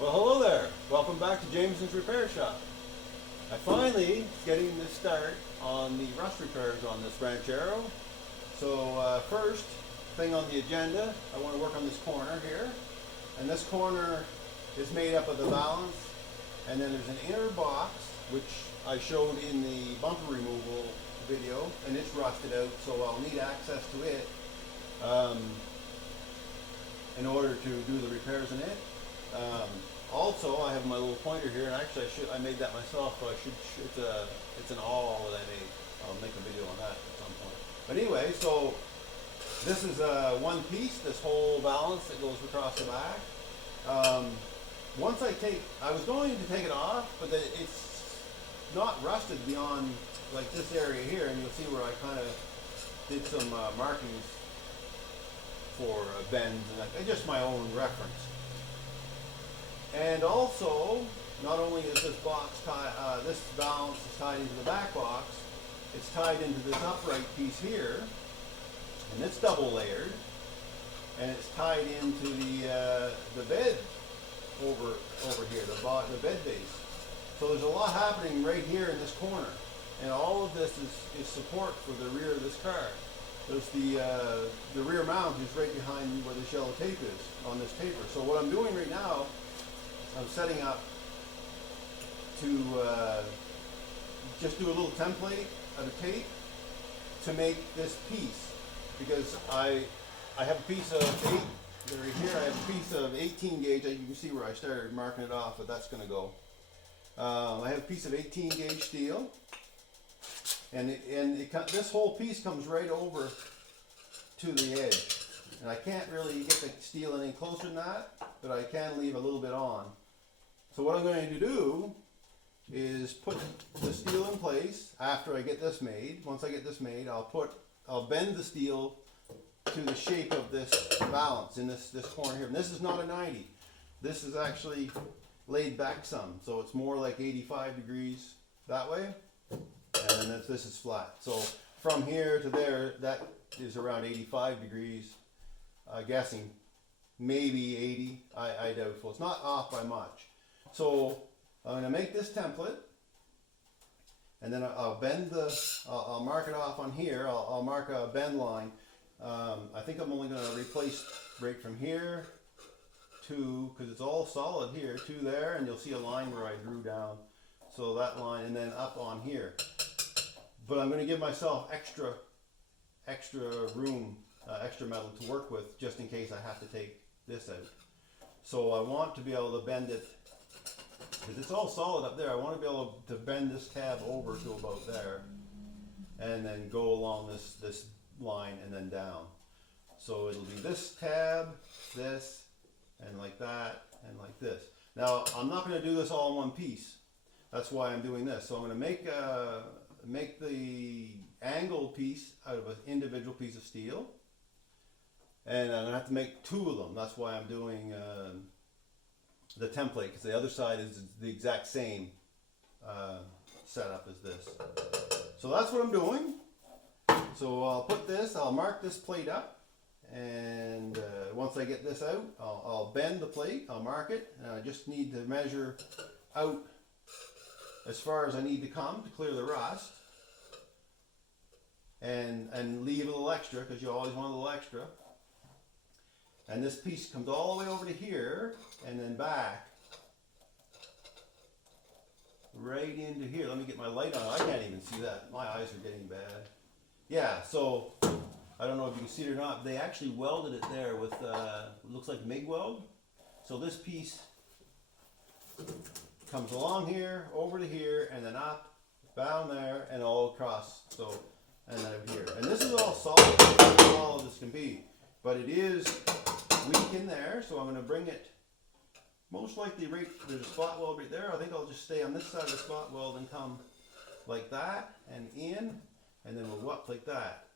Well, hello there. Welcome back to Jameson's Repair Shop. I finally getting the start on the rust repairs on this Ranchero. So first thing on the agenda, I want to work on this corner here. And this corner is made up of the Valance, and then there's an inner box, which I showed in the bumper removal video, and it's rusted out, so I'll need access to it um, in order to do the repairs in it. Also, I have my little pointer here, and actually I made that myself. So it's an awl that I made. I'll make a video on that at some point. But anyway, so this is one piece. This whole valance that goes across the back. I was going to take it off, but it's not rusted beyond like this area here, and you'll see where I kind of did some markings for bends, and just my own reference. And also, not only is this this valance is tied into the back box, it's tied into this upright piece here, and it's double layered, and it's tied into the bed over here, the bed base. So there's a lot happening right here in this corner, and all of this is support for the rear of this car. There's the rear mount is right behind where the yellow tape is on this taper. So what I'm doing right now, I'm setting up to just do a little template of a tape to make this piece, because I have a piece of right here. I have a piece of 18 gauge. You can see where I started marking it off, but that's going to go. I have a piece of 18 gauge steel, and this whole piece comes right over to the edge. And I can't really get the steel any closer than that, but I can leave a little bit on. So what I'm going to do is put the steel in place after I get this made. Once I get this made, I'll bend the steel to the shape of this valance in this corner here. And this is not a 90. This is actually laid back some, so it's more like 85 degrees that way. And then this is flat. So from here to there, that is around 85 degrees. Guessing maybe 80. I doubtful. It's not off by much. So I'm going to make this template, and then I'll I'll mark it off on here. I'll mark a bend line. I think I'm only going to replace right from here to, because it's all solid here, to there, and you'll see a line where I drew down. So that line, and then up on here. But I'm going to give myself extra room, extra metal to work with, just in case I have to take this out. So I want to be able to bend it, because it's all solid up there. I want to be able to bend this tab over to about there, and then go along this line and then down. So it'll be this tab, this, and like that, and like this. Now I'm not going to do this all in one piece. That's why I'm doing this. So I'm going to make the angled piece out of an individual piece of steel, and I'm going to have to make two of them. That's why I'm doing the template, because the other side is the exact same setup as this. So that's what I'm doing. So I'll mark this plate up, and once I get this out, I'll bend the plate, I'll mark it, and I just need to measure out as far as I need to come to clear the rust, and leave a little extra, because you always want a little extra. And this piece comes all the way over to here, and then back right into here. Let me get my light on. I can't even see that. My eyes are getting bad. Yeah, so I don't know if you can see it or not, but they actually welded it there with looks like MIG weld. So this piece comes along here, over to here, and then up, down there, and all across. So, and then over here. And this is all solid, as solid as can be. But it is weak in there, so I'm going to bring it most likely right, there's a spot weld right there. I think I'll just stay on this side of the spot weld and come like that, and in, and then we'll go up like that.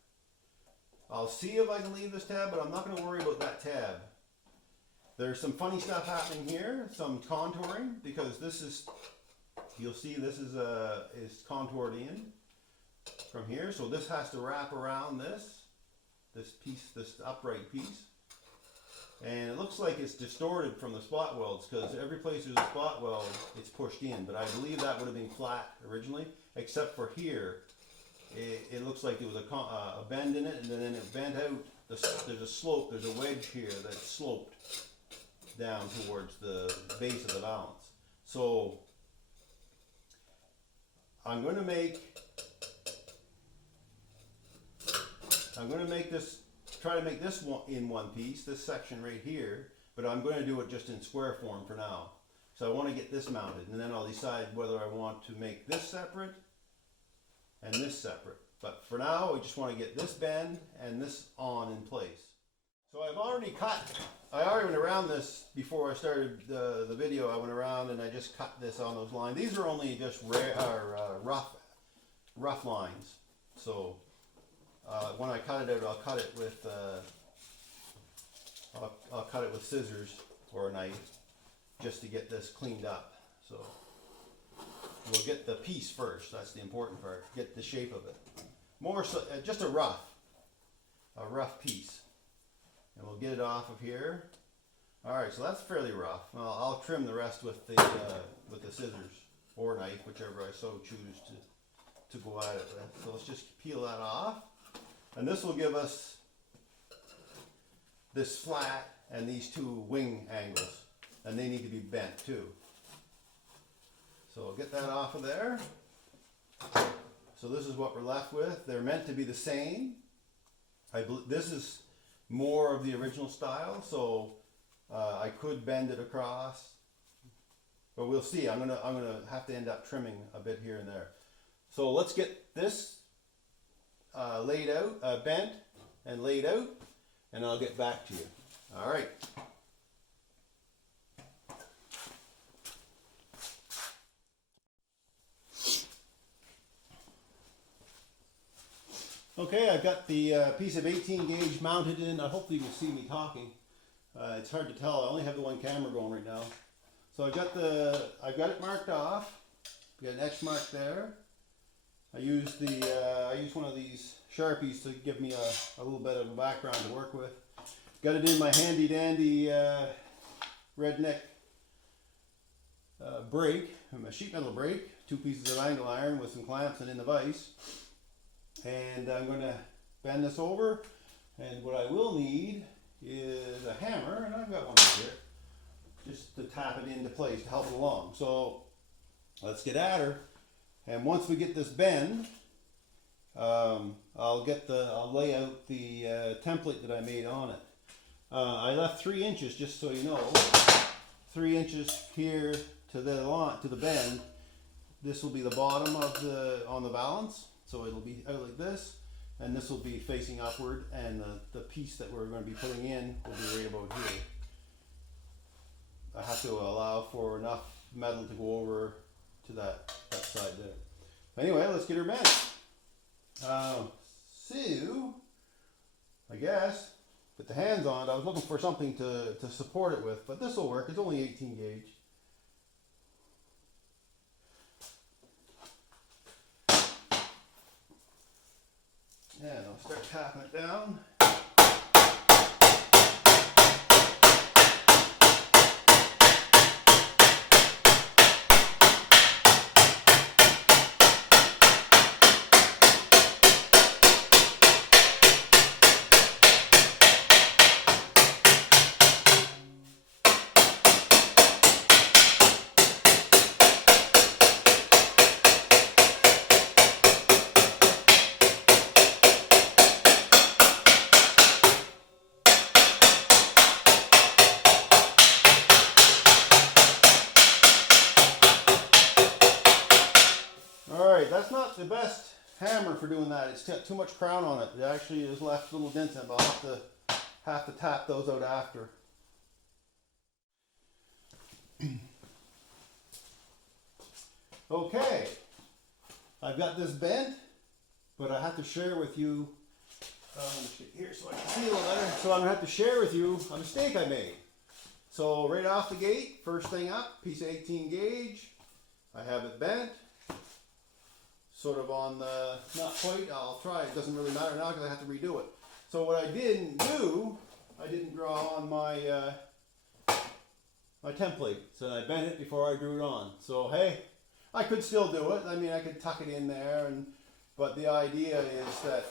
I'll see if I can leave this tab, but I'm not going to worry about that tab. There's some funny stuff happening here, some contouring, because this is, you'll see this is contoured in from here, so this has to wrap around this piece, this upright piece. And it looks like it's distorted from the spot welds because every place there's a spot weld, it's pushed in. But I believe that would have been flat originally, except for here. It looks like there was a bend in it, and then it bent out. There's a slope, there's a wedge here that's sloped down towards the base of the valance. So I'm going to make this, try to make this one in one piece, this section right here, but I'm going to do it just in square form for now. So I want to get this mounted, and then I'll decide whether I want to make this separate and this separate. But for now, I just want to get this bend and this on in place. So I already went around this before I started the video. I went around and I just cut this on those lines. These are only just rough lines. So when I cut it out, I'll cut it with scissors or a knife just to get this cleaned up. So we'll get the piece first. That's the important part. Get the shape of it. More so, just a rough piece, and we'll get it off of here. All right, so that's fairly rough. Well, I'll trim the rest with the scissors or knife, whichever I so choose to go at it with. So let's just peel that off, and this will give us this flat and these two wing angles, and they need to be bent too. So I'll get that off of there. So this is what we're left with. They're meant to be the same. This is more of the original style, so I could bend it across, but we'll see. I'm gonna have to end up trimming a bit here and there. So let's get this laid out, bent and laid out, and I'll get back to you. All right. Okay, I've got the piece of 18 gauge mounted in. Hopefully you can see me talking. It's hard to tell. I only have the one camera going right now. So I've got it marked off. Got an etch mark there. I used one of these Sharpies to give me a little bit of a background to work with. Got it in my handy dandy redneck brake, a sheet metal brake, 2 pieces of angle iron with some clamps and in the vise. And I'm going to bend this over, and what I will need is a hammer, and I've got one right here, just to tap it into place to help it along. So let's get at her, and once we get this bend, I'll lay out the template that I made on it. I left 3 inches, just so you know, 3 inches here to the bend. This will be the bottom of on the valance. So it'll be out like this, and this will be facing upward, and the piece that we're going to be putting in will be right about here. I have to allow for enough metal to go over to that side there. Anyway, let's get her bent. So, I guess, put the hands on it. I was looking for something to support it with, but this will work. It's only 18 gauge. And I'll start tapping it down. That's not the best hammer for doing that. It's got too much crown on it. It actually has left little dents in it, but I'll have to tap those out after. Okay, I've got this bent, but I have to share with you, here so I can see a little better. So I'm going to have to share with you a mistake I made. So right off the gate, first thing up, piece of 18 gauge, I have it bent. Sort of on the, not quite, I'll try, it doesn't really matter now because I have to redo it. So what I didn't do I didn't draw on my my template, so I bent it before I drew it on. So hey, I could still do it. I mean, I could tuck it in there, but the idea is that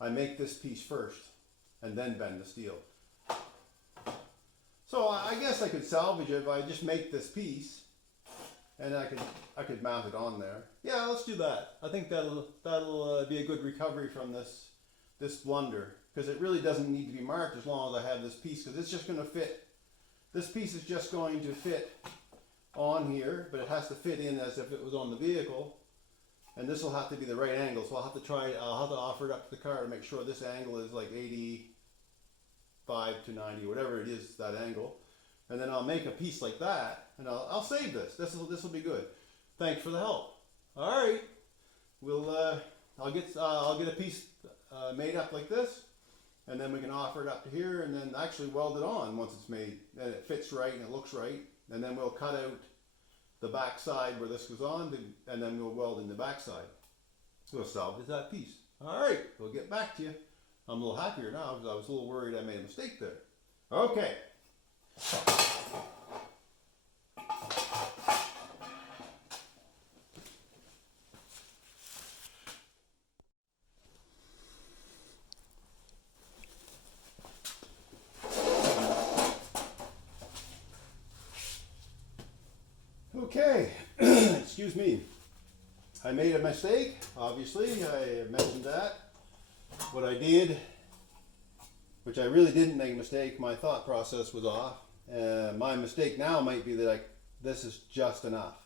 I make this piece first and then bend the steel. So I guess I could salvage it if I just make this piece, and I could mount it on there. Yeah, let's do that. I think that'll be a good recovery from this blunder, because it really doesn't need to be marked as long as I have this piece, because it's just going to fit. This piece is just going to fit on here, but it has to fit in as if it was on the vehicle, and this will have to be the right angle. So I'll have to offer it up to the car to make sure this angle is like 85 to 90, whatever it is, that angle. And then I'll make a piece like that, and I'll save this. This will be good. Thanks for the help. All right, I'll get a piece made up like this, and then we can offer it up to here, and then actually weld it on once it's made, and it fits right and it looks right. And then we'll cut out the back side where this goes on, and then we'll weld in the back side. We'll salvage that piece. All right, we'll get back to you. I'm a little happier now because I was a little worried I made a mistake there. Okay. Okay, excuse me. I made a mistake, obviously. I mentioned that. What I did, which I really didn't make a mistake, my thought process was off. My mistake now might be that this is just enough,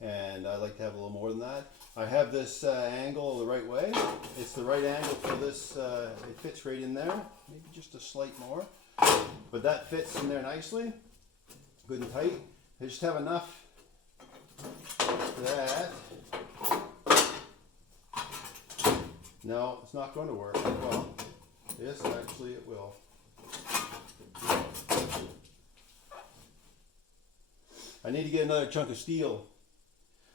and I like to have a little more than that. I have this angle the right way. It's the right angle for this. It fits right in there. Maybe just a slight more, but that fits in there nicely, good and tight. I just have enough for that. No, it's not going to work. Well, yes, actually it will. I need to get another chunk of steel.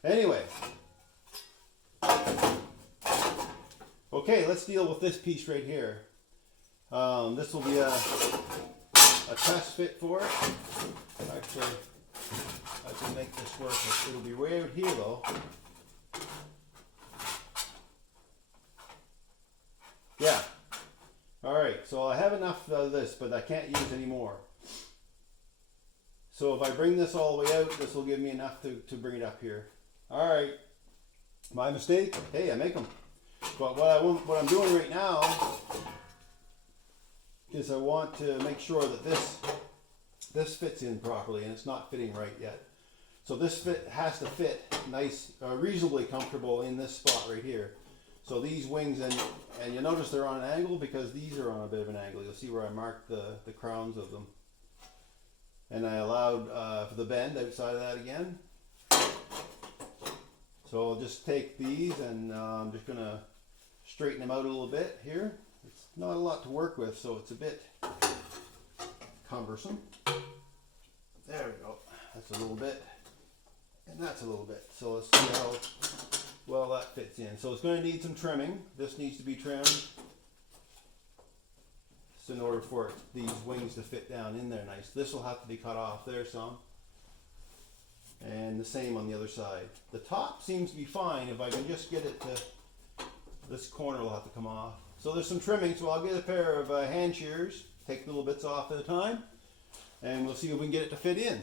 Anyway. Okay, let's deal with this piece right here. This will be a test fit for it. Actually, I can make this work. It'll be way out here though. Yeah. Alright, so I have enough of this, but I can't use any more. So if I bring this all the way out, this will give me enough to bring it up here. Alright. My mistake? Hey, I make them. But what I'm doing right now is I want to make sure that this fits in properly, and it's not fitting right yet. So this has to fit nice, reasonably comfortable in this spot right here. So these wings, and you notice they're on an angle because these are on a bit of an angle. You'll see where I marked the crowns of them. And I allowed for the bend outside of that again. So I'll just take these and I'm just going to straighten them out a little bit here. It's not a lot to work with, so it's a bit cumbersome. There we go. That's a little bit. And that's a little bit. So let's see how well that fits in. So it's going to need some trimming. This needs to be trimmed. So in order for these wings to fit down in there nice. This will have to be cut off there some. And the same on the other side. The top seems to be fine. If I can just get it to, this corner will have to come off. So there's some trimming. So I'll get a pair of hand shears, take little bits off at a time, and we'll see if we can get it to fit in.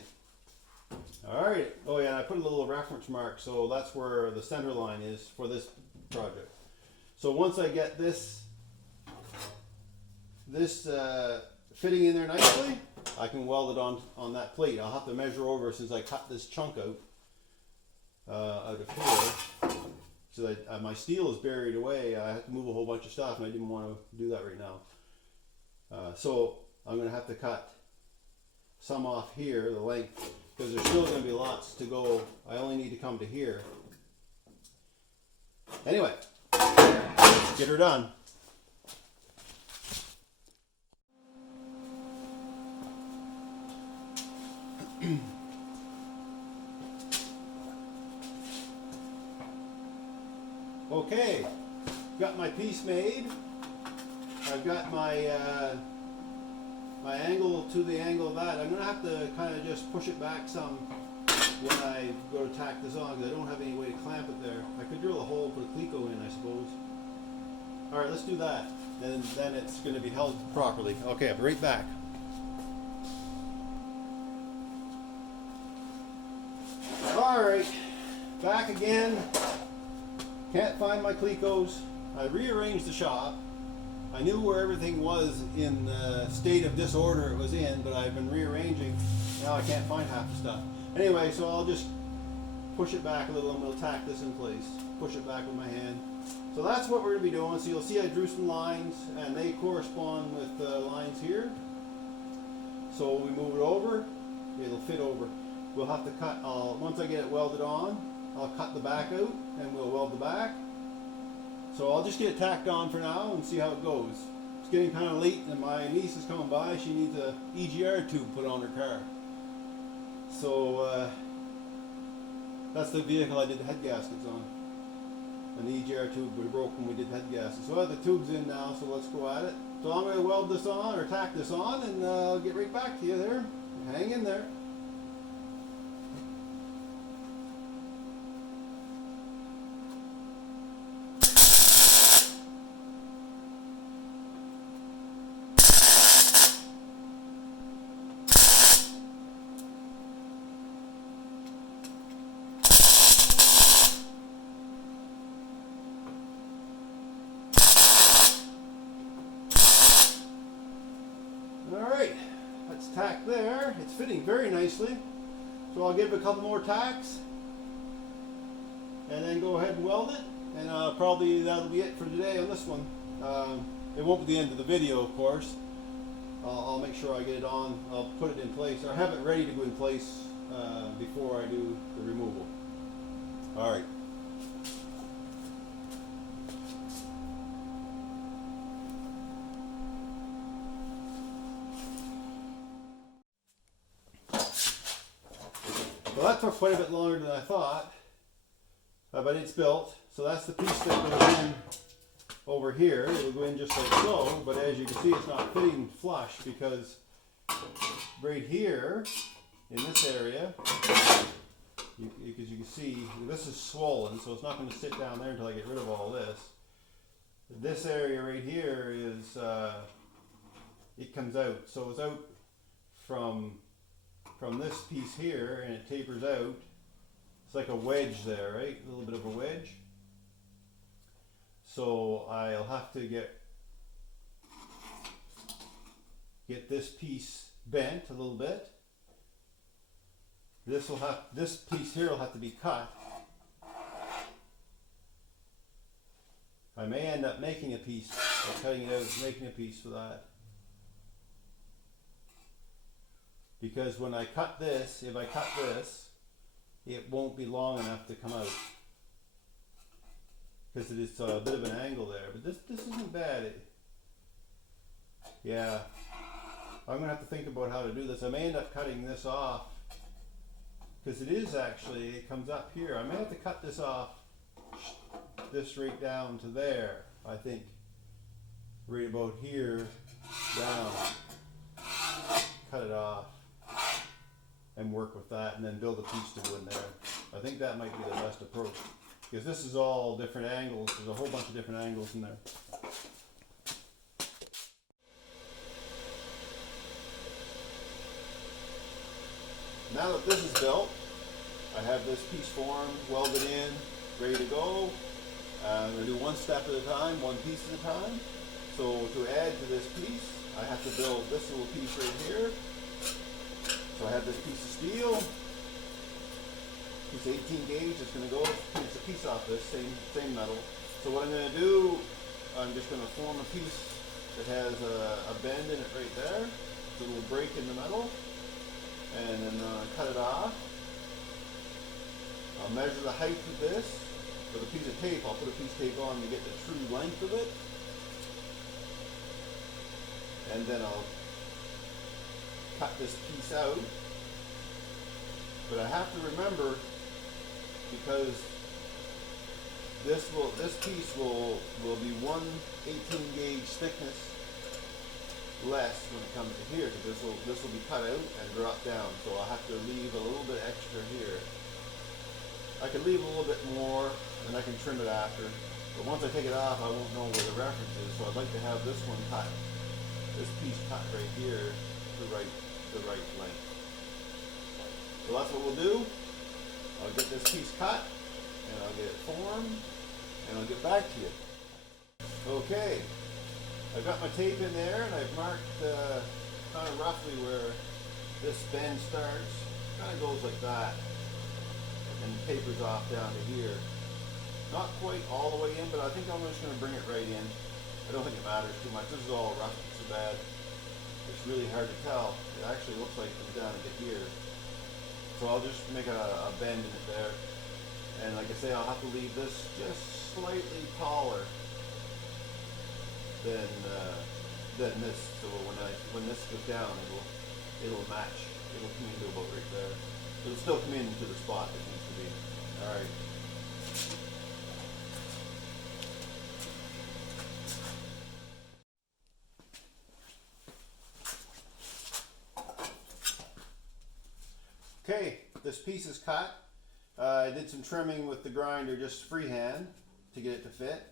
Alright, oh yeah, and I put a little reference mark, so that's where the center line is for this project. So once I get this fitting in there nicely, I can weld it on that plate. I'll have to measure over since I cut this chunk out of here. So that my steel is buried away. I have to move a whole bunch of stuff, and I didn't want to do that right now. So I'm going to have to cut some off here, the length, because there's still going to be lots to go. I only need to come to here. Anyway, get her done. Okay, got my piece made. I've got my my angle to the angle of that, I'm going to have to kind of just push it back some when I go to tack this on, because I don't have any way to clamp it there. I could drill a hole, put a cleco in, I suppose. Alright, let's do that. Then it's going to be held properly. Okay, I'll be right back. Alright, back again. Can't find my clecos. I rearranged the shop. I knew where everything was in the state of disorder it was in, but I've been rearranging. Now I can't find half the stuff. Anyway, so I'll just push it back a little and we'll tack this in place. Push it back with my hand. So that's what we're going to be doing. So you'll see I drew some lines and they correspond with the lines here. So we move it over, it'll fit over. We'll have to cut, once I get it welded on, I'll cut the back out and we'll weld the back. So I'll just get it tacked on for now and see how it goes. It's getting kind of late and my niece is coming by. She needs a EGR tube put on her car. So that's the vehicle I did the head gaskets on. And the EGR tube we broke when we did head gaskets. So I have the tubes in now, so let's go at it. So I'm going to weld this on or tack this on and I'll get right back to you there. Hang in there. Alright, that's tacked there. It's fitting very nicely. So I'll give it a couple more tacks and then go ahead and weld it. And probably that'll be it for today on this one. It won't be the end of the video, of course. I'll make sure I get it on. I'll put it in place, or have it ready to go in place before I do the removal. Alright. Well, that took quite a bit longer than I thought, but it's built. So that's the piece that goes in over here. It'll go in just like so, but as you can see, it's not fitting flush because right here in this area, because you can see this is swollen, so it's not going to sit down there until I get rid of all this. This area right here is, it comes out. So it's out from this piece here and it tapers out. It's like a wedge there, right? A little bit of a wedge. So I'll have to get this piece bent a little bit. This piece here will have to be cut. I may end up making a piece, or cutting it out, making a piece for that. Because when I cut this, if I cut this, it won't be long enough to come out. Because it is a bit of an angle there. But this isn't bad. Yeah. I'm going to have to think about how to do this. I may end up cutting this off. Because it is actually, it comes up here. I may have to cut this off, this right down to there, I think. Right about here, down. Cut it off. And work with that and then build a piece to go in there. I think that might be the best approach. Because this is all different angles. There's a whole bunch of different angles in there. Now that this is built, I have this piece formed, welded in, ready to go. I'm going to do one step at a time, one piece at a time. So to add to this piece, I have to build this little piece right here. So I have this piece of steel, piece 18 gauge, it's going to go, it's a piece off this, same metal. So what I'm going to do, I'm just going to form a piece that has a bend in it right there, it's a little break in the metal, and then cut it off. I'll measure the height of this with a piece of tape. I'll put a piece of tape on to get the true length of it, and then I'll cut this piece out, but I have to remember, because this piece will be one 18 gauge thickness, less when it comes to here, because this will be cut out and drop down. So I'll have to leave a little bit extra here. I can leave a little bit more, and I can trim it after. But once I take it off, I won't know where the reference is. So I'd like to have this one cut, this piece cut right here, the right length. So that's what we'll do. I'll get this piece cut, and I'll get it formed, and I'll get back to you. Okay, I've got my tape in there, and I've marked kind of roughly where this bend starts. Kind of goes like that, and tapers off down to here. Not quite all the way in, but I think I'm just going to bring it right in. I don't think it matters too much. This is all rusted so bad. It's really hard to tell. It actually looks like it's down to here. So I'll just make a bend in it there. And like I say, I'll have to leave this just slightly taller than this. So when this goes down, it'll match. It'll come into about right there. It'll still come into the spot it needs to be. All right. Okay, this piece is cut. I did some trimming with the grinder, just freehand, to get it to fit.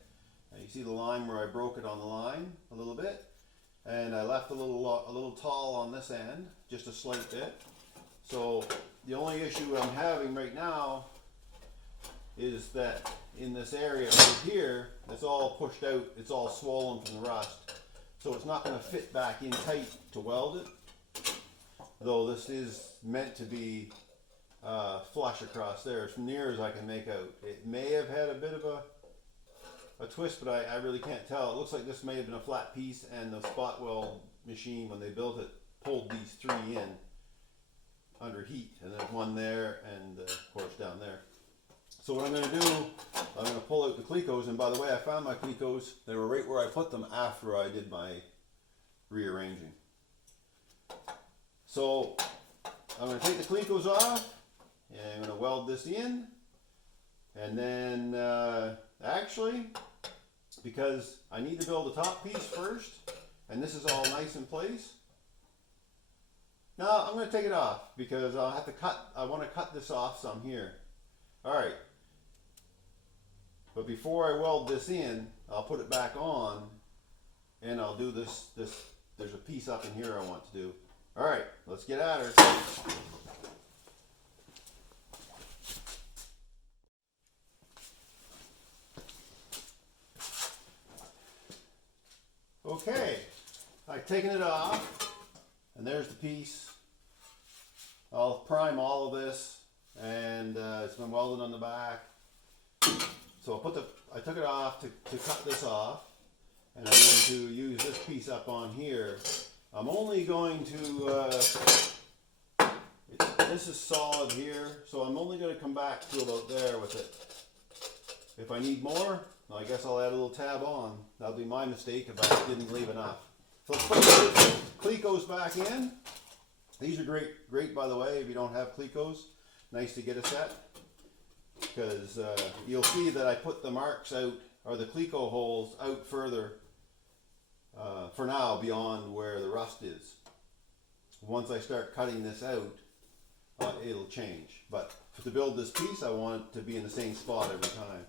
You see the line where I broke it on the line a little bit, and I left a little tall on this end, just a slight bit. So the only issue I'm having right now is that in this area right here, it's all pushed out, it's all swollen from the rust. So it's not going to fit back in tight to weld it. Though this is meant to be flush across there, as near as I can make out. It may have had a bit of a twist, but I really can't tell. It looks like this may have been a flat piece, and the spot weld machine, when they built it, pulled these three in under heat, and there's one there, and of course down there. So what I'm going to do, I'm going to pull out the clecos, and by the way, I found my clecos. They were right where I put them after I did my rearranging. So I'm going to take the clecos off, and I'm going to weld this in, and then actually, because I need to build the top piece first, and this is all nice in place. Now I'm going to take it off because I'll have to cut. I want to cut this off some here. All right, but before I weld this in, I'll put it back on, and I'll do this. There's a piece up in here I want to do. All right, let's get at her. Okay, I've taken it off, and there's the piece. I'll prime all of this, and it's been welded on the back. So I took it off to cut this off, and I'm going to use this piece up on here. I'm only going to, this is solid here, so I'm only going to come back to about there with it. If I need more, I guess I'll add a little tab on. That'll be my mistake if I didn't leave enough. So let's put the clecos back in. These are great by the way, if you don't have clecos. Nice to get a set. Because you'll see that I put the marks out, or the cleco holes out further for now, beyond where the rust is. Once I start cutting this out, it'll change. But to build this piece, I want it to be in the same spot every time.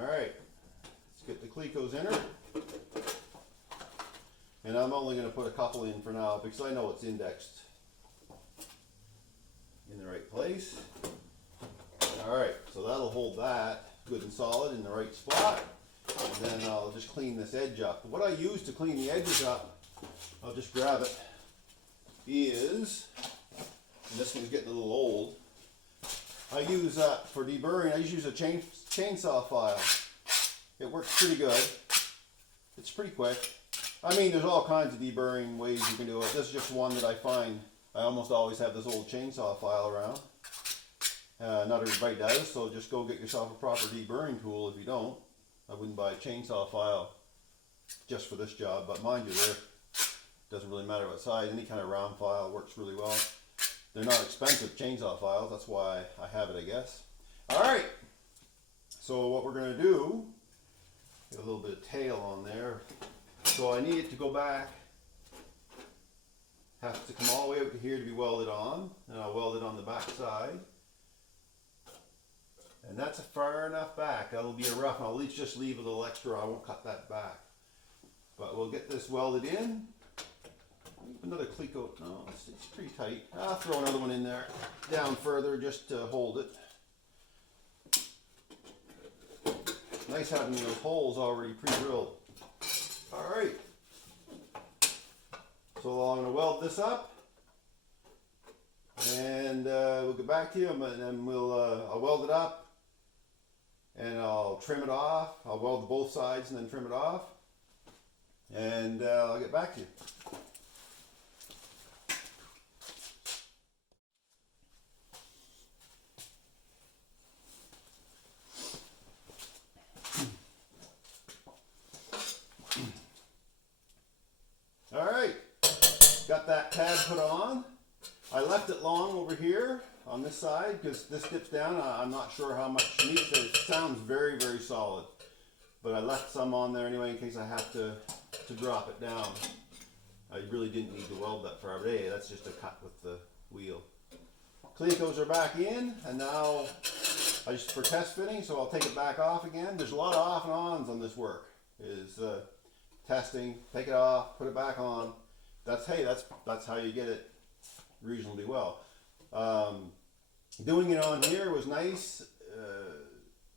Alright, let's get the clecos in her. And I'm only going to put a couple in for now because I know it's indexed in the right place. Alright, so that'll hold that good and solid in the right spot. And then I'll just clean this edge up. What I use to clean the edges up, I'll just grab it, is, and this one's getting a little old, I use for deburring, I just use a chainsaw file. It works pretty good. It's pretty quick. I mean, there's all kinds of deburring ways you can do it. This is just one that I find. I almost always have this old chainsaw file around. Not everybody does, so just go get yourself a proper deburring tool if you don't. I wouldn't buy a chainsaw file just for this job, but mind you, doesn't really matter what size. Any kind of round file works really well. They're not expensive chainsaw files, that's why I have it, I guess. Alright, so what we're going to do, get a little bit of tail on there. So I need it to go back has to come all the way out to here to be welded on, and I'll weld it on the back side. And that's a far enough back. That'll be a rough, I'll at least just leave a little extra, I won't cut that back. But we'll get this welded in. Another Cleco, no, it's pretty tight. I'll throw another one in there, down further just to hold it. Nice having those holes already pre-drilled. Alright. So I'm going to weld this up. And we'll get back to you, and then I'll weld it up. And I'll trim it off. I'll weld both sides and then trim it off. And I'll get back to you. Alright, got that pad put on. I left it long over here on this side because this dips down. I'm not sure how much meat there. It sounds very, very solid. But I left some on there anyway in case I have to drop it down. I really didn't need to weld that far, but hey, that's just a cut with the wheel. Clecos are back in, and now I just for test fitting, so I'll take it back off again. There's a lot of off and ons on this work. Testing, take it off, put it back on. That's how you get it reasonably well. Doing it on here was nice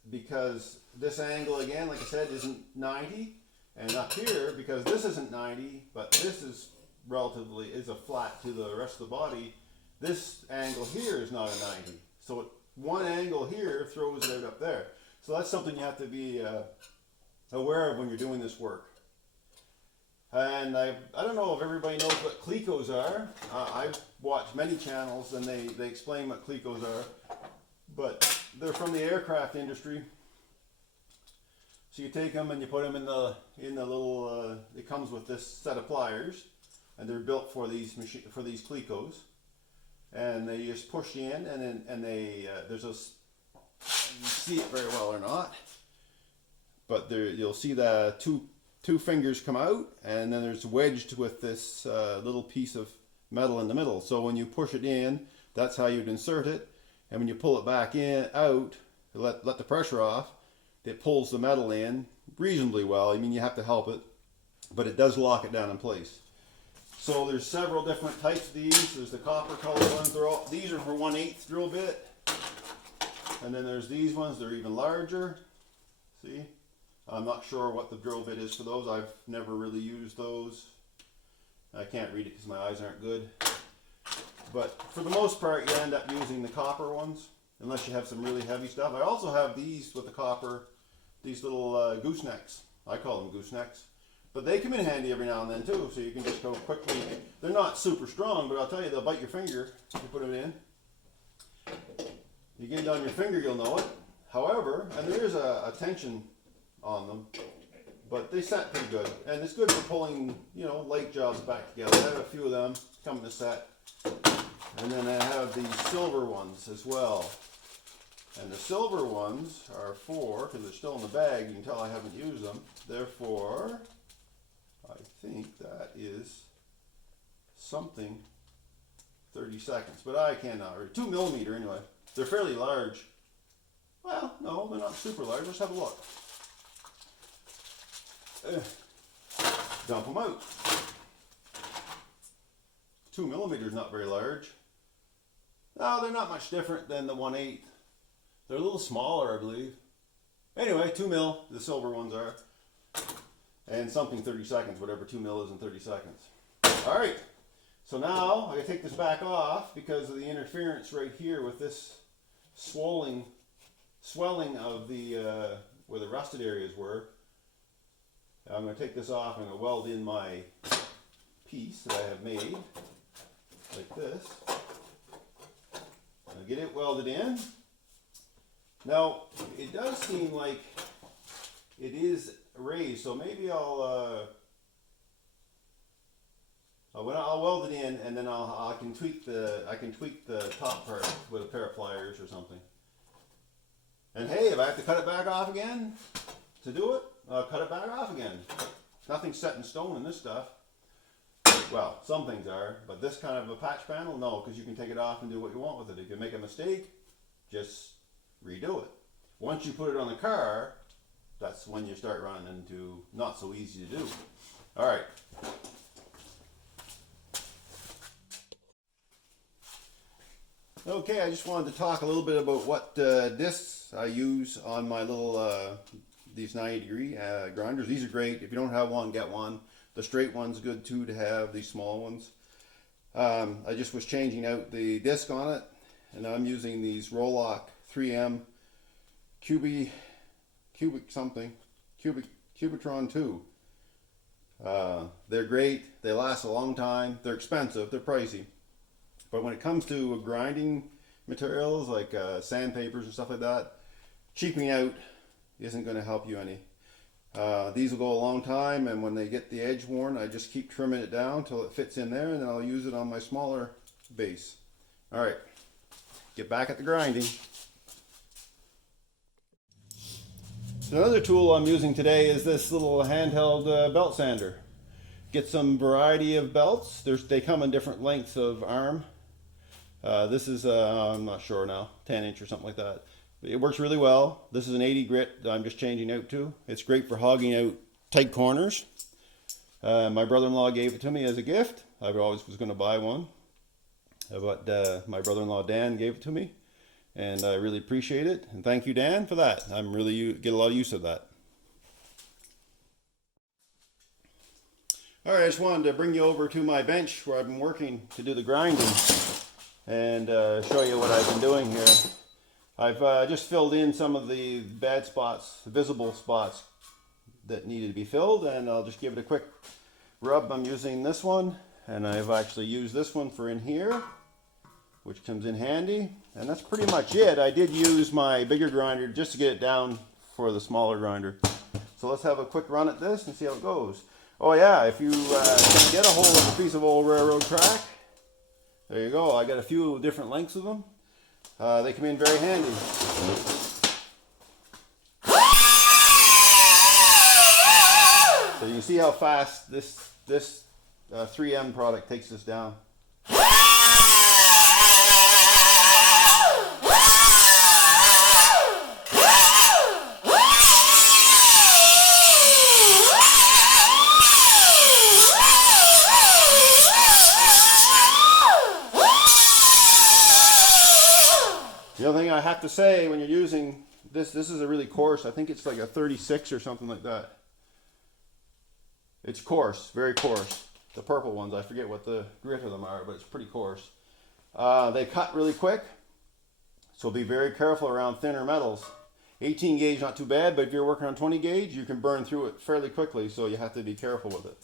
because this angle again, like I said, isn't 90, and up here because this isn't 90, but this is a flat to the rest of the body. This angle here is not a 90, so one angle here throws it out up there. So that's something you have to be aware of when you're doing this work. And I don't know if everybody knows what Clecos are. I've watched many channels and they explain what Clecos are, but they're from the aircraft industry. So you take them and you put them in the little. It comes with this set of pliers, and they're built for these Clecos, and they just push in, and they there's a. You see it very well or not, but there you'll see the two fingers come out, and then there's wedged with this little piece of metal in the middle. So when you push it in, that's how you'd insert it, and when you pull it back out, let the pressure off, it pulls the metal in reasonably well. I mean, you have to help it, but it does lock it down in place. So there's several different types of these. There's the copper colored ones. These are for 1/8 drill bit, and then there's these ones. They're even larger. See? I'm not sure what the drill bit is for those. I've never really used those. I can't read it because my eyes aren't good. But for the most part, you end up using the copper ones, unless you have some really heavy stuff. I also have these with the copper, these little goosenecks. I call them goosenecks. But they come in handy every now and then too, so you can just go quickly. They're not super strong, but I'll tell you, they'll bite your finger if you put them in. You get it on your finger, you'll know it. However, and there is a tension on them, but they set pretty good, and it's good for pulling, light jobs back together. I have a few of them come in the set, and then I have these silver ones as well. And the silver ones are for, because they're still in the bag, you can tell I haven't used them. Therefore, I think that is something 30 seconds, but I cannot read. 2 millimeter anyway. They're fairly large. Well, no, they're not super large. Let's have a look. Dump them out. 2 millimeters, not very large. No, they're not much different than the 1/8. They're a little smaller, I believe. Anyway, 2 mil, the silver ones are. And something 30 seconds, whatever 2 mil is in 30 seconds. All right, so now I gotta take this back off because of the interference right here with this swelling of the where the rusted areas were. I'm going to take this off and I'm going to weld in my piece that I have made, like this. I'll get it welded in. Now, it does seem like it is raised, so maybe I'll weld it in, and then I can tweak the top part with a pair of pliers or something. And hey, if I have to cut it back off again to do it, I'll cut it back off again. Nothing's set in stone in this stuff. Well, some things are, but this kind of a patch panel, no, because you can take it off and do what you want with it. If you make a mistake, just redo it. Once you put it on the car, that's when you start running into not so easy to do. All right. Okay, I just wanted to talk a little bit about what discs I use on my little these 90-degree grinders. These are great. If you don't have one, get one. The straight one's good too to have, these small ones. I just was changing out the disc on it, and I'm using these Roloc 3M Cubitron 2. They're great. They last a long time. They're expensive. They're pricey. But when it comes to grinding materials like sandpapers and stuff like that, cheaping out isn't going to help you any. These will go a long time, and when they get the edge worn, I just keep trimming it down till it fits in there, and then I'll use it on my smaller base. All right, get back at the grinding. So another tool I'm using today is this little handheld belt sander. Get some variety of belts. They come in different lengths of arm. This is, I'm not sure now, 10-inch or something like that. It works really well. This is an 80 grit that I'm just changing out to. It's great for hogging out tight corners. My brother-in-law gave it to me as a gift. I always was going to buy one. But my brother-in-law Dan gave it to me. And I really appreciate it. And thank you, Dan, for that. I'm really get a lot of use of that. All right, I just wanted to bring you over to my bench where I've been working to do the grinding and show you what I've been doing here. I've just filled in some of the bad spots, visible spots that needed to be filled, and I'll just give it a quick rub. I'm using this one, and I've actually used this one for in here, which comes in handy, and that's pretty much it. I did use my bigger grinder just to get it down for the smaller grinder. So let's have a quick run at this and see how it goes. Oh yeah, if you can get a hold of a piece of old railroad track, there you go. I got a few different lengths of them. They come in very handy. So you can see how fast this 3M product takes this down. The other thing I have to say when you're using this is a really coarse, I think it's like a 36 or something like that. It's coarse, very coarse. The purple ones, I forget what the grit of them are, but it's pretty coarse. They cut really quick, so be very careful around thinner metals. 18 gauge, not too bad, but if you're working on 20 gauge, you can burn through it fairly quickly, so you have to be careful with it.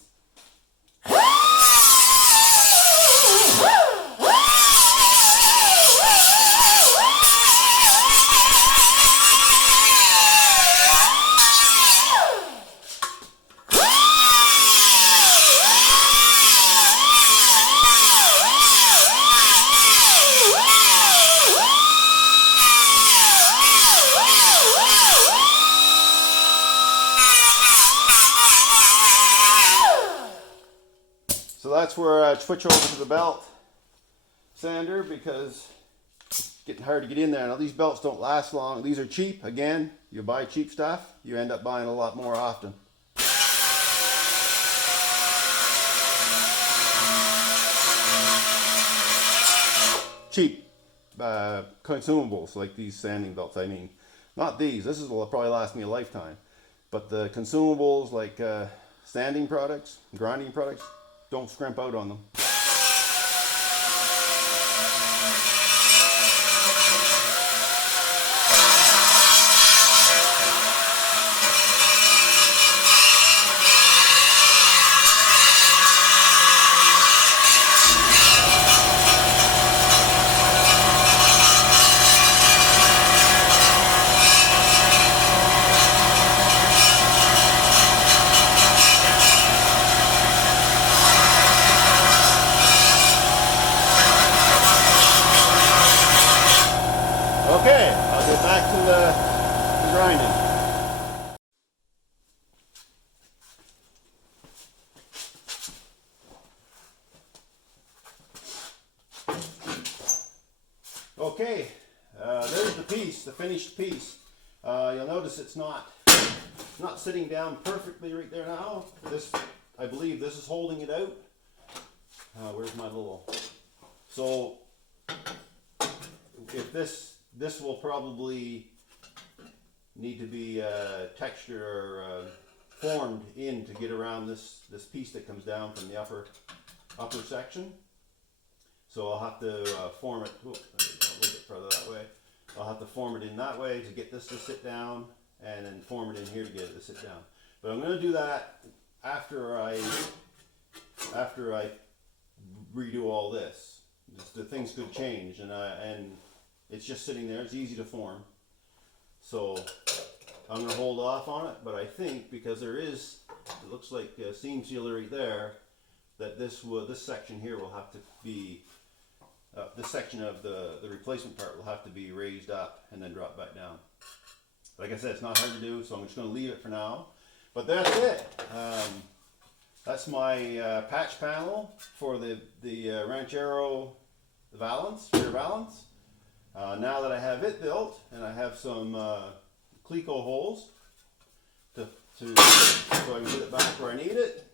So that's where I switch over to the belt sander because it's getting hard to get in there. Now these belts don't last long. These are cheap. Again, you buy cheap stuff, you end up buying a lot more often. Cheap consumables like these sanding belts, I mean. Not these. This will probably last me a lifetime. But the consumables like sanding products, grinding products, don't scrimp out on them. Okay, I'll get back to the grinding. Okay, there's the piece, the finished piece. You'll notice it's not sitting down perfectly right there now. This, I believe this is holding it out. Where's my little... So, if this will probably need to be textured or formed in to get around this piece that comes down from the upper section. So I'll have to form it. Oops, a little bit further that way. I'll have to form it in that way to get this to sit down, and then form it in here to get it to sit down. But I'm going to do that after I redo all this. Just the things could change, and it's just sitting there. It's easy to form. So I'm going to hold off on it, but I think because there is, it looks like a seam sealer right there, that this section here will have to be, this section of the replacement part will have to be raised up and then drop back down. Like I said, it's not hard to do, so I'm just going to leave it for now. But that's it. That's my patch panel for the Ranchero Valance, rear Valance. Now that I have it built, and I have some Cleco holes so I can put it back where I need it,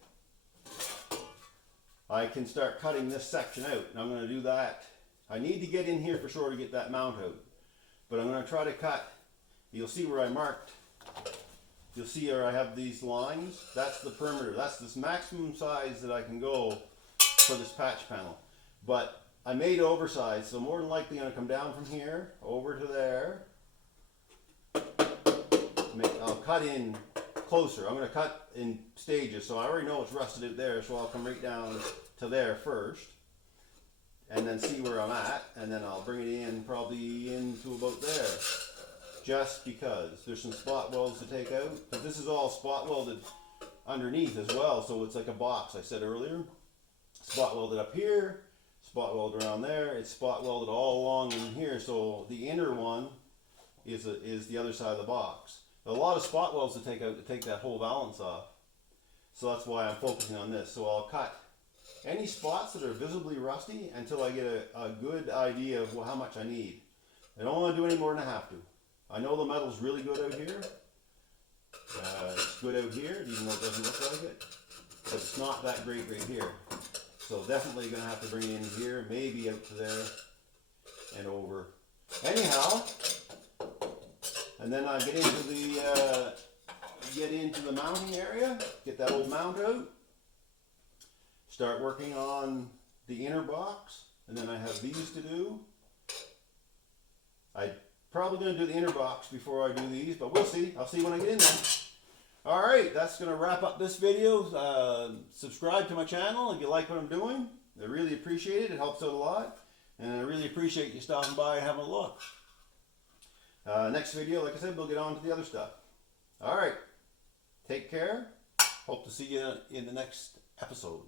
I can start cutting this section out. And I'm going to do that. I need to get in here for sure to get that mount out. But I'm going to try to cut, you'll see where I marked, you'll see where I have these lines. That's the perimeter. That's this maximum size that I can go for this patch panel. But I made it oversized, so more than likely I'm going to come down from here over to there. I'll cut in closer. I'm going to cut in stages, so I already know it's rusted out there, so I'll come right down to there first and then see where I'm at, and then I'll bring it in probably into about there, just because there's some spot welds to take out, but this is all spot welded underneath as well, so it's like a box. I said earlier, spot welded up here, spot welded around there, it's spot welded all along in here, so the inner one is the other side of the box. A lot of spot welds to take out to take that whole valance off. So that's why I'm focusing on this. So I'll cut any spots that are visibly rusty until I get a good idea of how much I need. I don't want to do any more than I have to. I know the metal's really good out here. It's good out here, even though it doesn't look like it. But it's not that great right here. So definitely going to have to bring it in here, maybe out to there and over. Anyhow, and then I get into the mounting area, get that old mount out, start working on the inner box, and then I have these to do. I'm probably going to do the inner box before I do these, but we'll see. I'll see when I get in there. Alright, that's going to wrap up this video. Subscribe to my channel if you like what I'm doing. I really appreciate it. It helps out a lot. And I really appreciate you stopping by and having a look. Next video, like I said, we'll get on to the other stuff. Alright, take care. Hope to see you in the next episode.